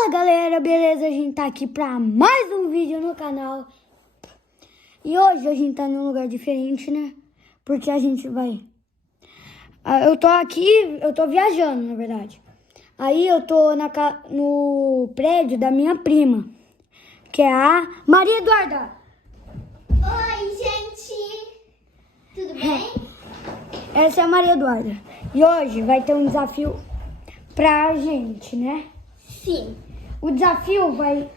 Fala galera, beleza? A gente tá aqui pra mais um vídeo no canal. E hoje a gente tá num lugar diferente, né? Porque a gente vai... Eu tô aqui, eu tô viajando, na verdade. Aí eu tô no prédio da minha prima, que é a Maria Eduarda. Oi, gente! Tudo bem? Essa é a Maria Eduarda. E hoje vai ter um desafio pra gente, né? Sim. O desafio vai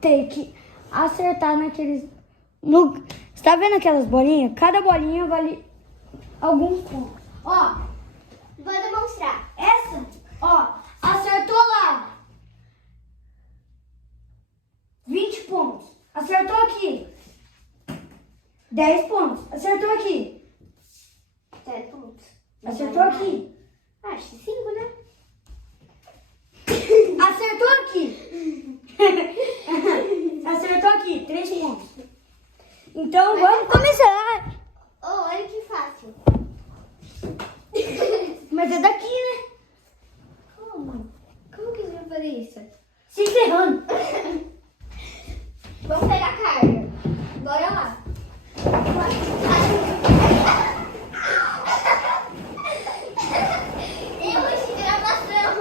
ter que acertar naqueles... Você tá vendo aquelas bolinhas? Cada bolinha vale alguns pontos. Ó, Vou demonstrar. essa, ó, acertou lá. 20 pontos. Acertou aqui. 10 pontos. Acertou aqui. 7 pontos. Acertou aqui. Acho que 5, né? Acertou aqui. Acertou aqui. 3 pontos. Então vamos começar. Oh, olha que fácil. Mas é daqui, né? Como? Como que a gente vai fazer isso? Se ferrando. Vamos pegar a carga. Bora lá. Erro de gravação.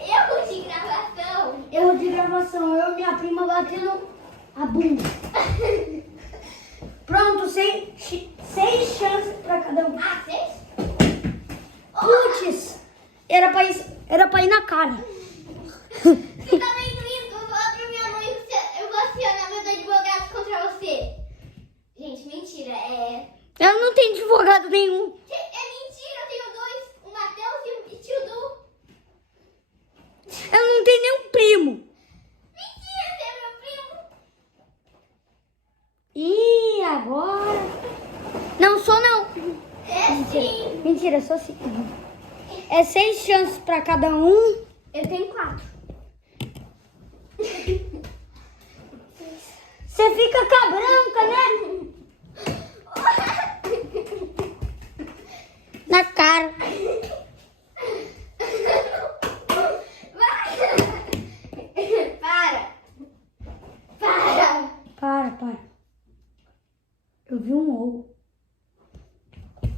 Erro de gravação. Erro de gravação. Eu e minha prima batendo a bunda. Pronto, 6 chances pra cada um. Ah, 6? Putz, era pra ir na cara. Você tá vendo isso? Vou falar pra minha mãe que eu vou acionar meus advogados contra você. Gente, mentira. Eu não tenho advogado nenhum. É mentira, eu tenho 2. O Matheus e o tio Du. Eu não tenho nenhum primo. Mentira, você é meu primo. E agora? Não sou não. É sim. Mentira, sou sim. É 6 chances pra cada um. Eu tenho 4. Você fica com a branca, né? Na cara. Para. Eu vi um ovo.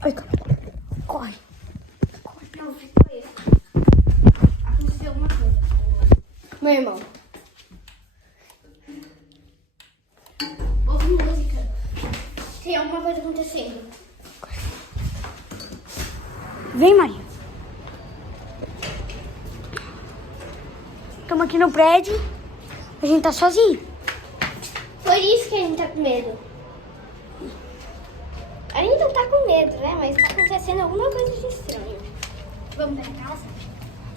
Ai, caramba. Corre. Não, ficou isso. Aconteceu alguma coisa. Meu irmão. Ouve música. Tem alguma coisa acontecendo. Vem, Maria. Estamos aqui no prédio. A gente tá sozinho. Por isso que a gente tá com medo. A gente não tá com medo, né? Mas tá acontecendo alguma coisa de estranho. Vamos pra casa?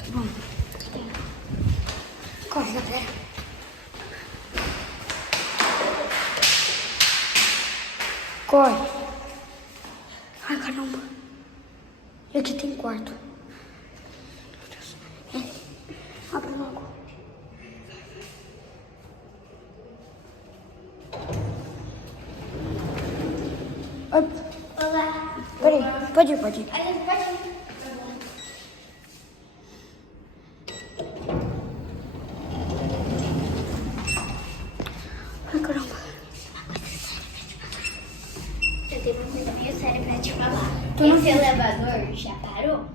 Vamos. Corre, galera. Corre. Ai, caramba. E aqui tem quarto. Meu Deus. Abre logo. Olá. Peraí, pode ir. A gente pode ir. Ai, caramba. Eu tenho uma coisa meio séria pra te falar. Tu não Esse fez. elevador já parou?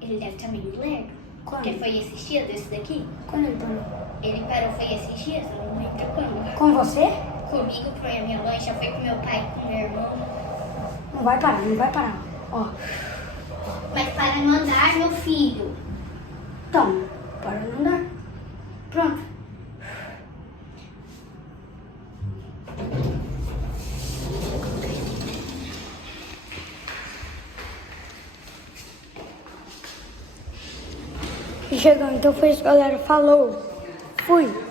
Ele deve estar meio lerdo. Quando? Porque foi esses dias desse daqui? Quando ele parou? Ele parou, foi esses dias? Eu não lembro quando. Com você? Comigo, com a minha mãe, já foi com meu pai, com meu irmão. Não vai parar. Ó. Mas para no andar, meu filho. Então, para não dar. Pronto. E chegou, então foi isso, galera. Falou. Fui.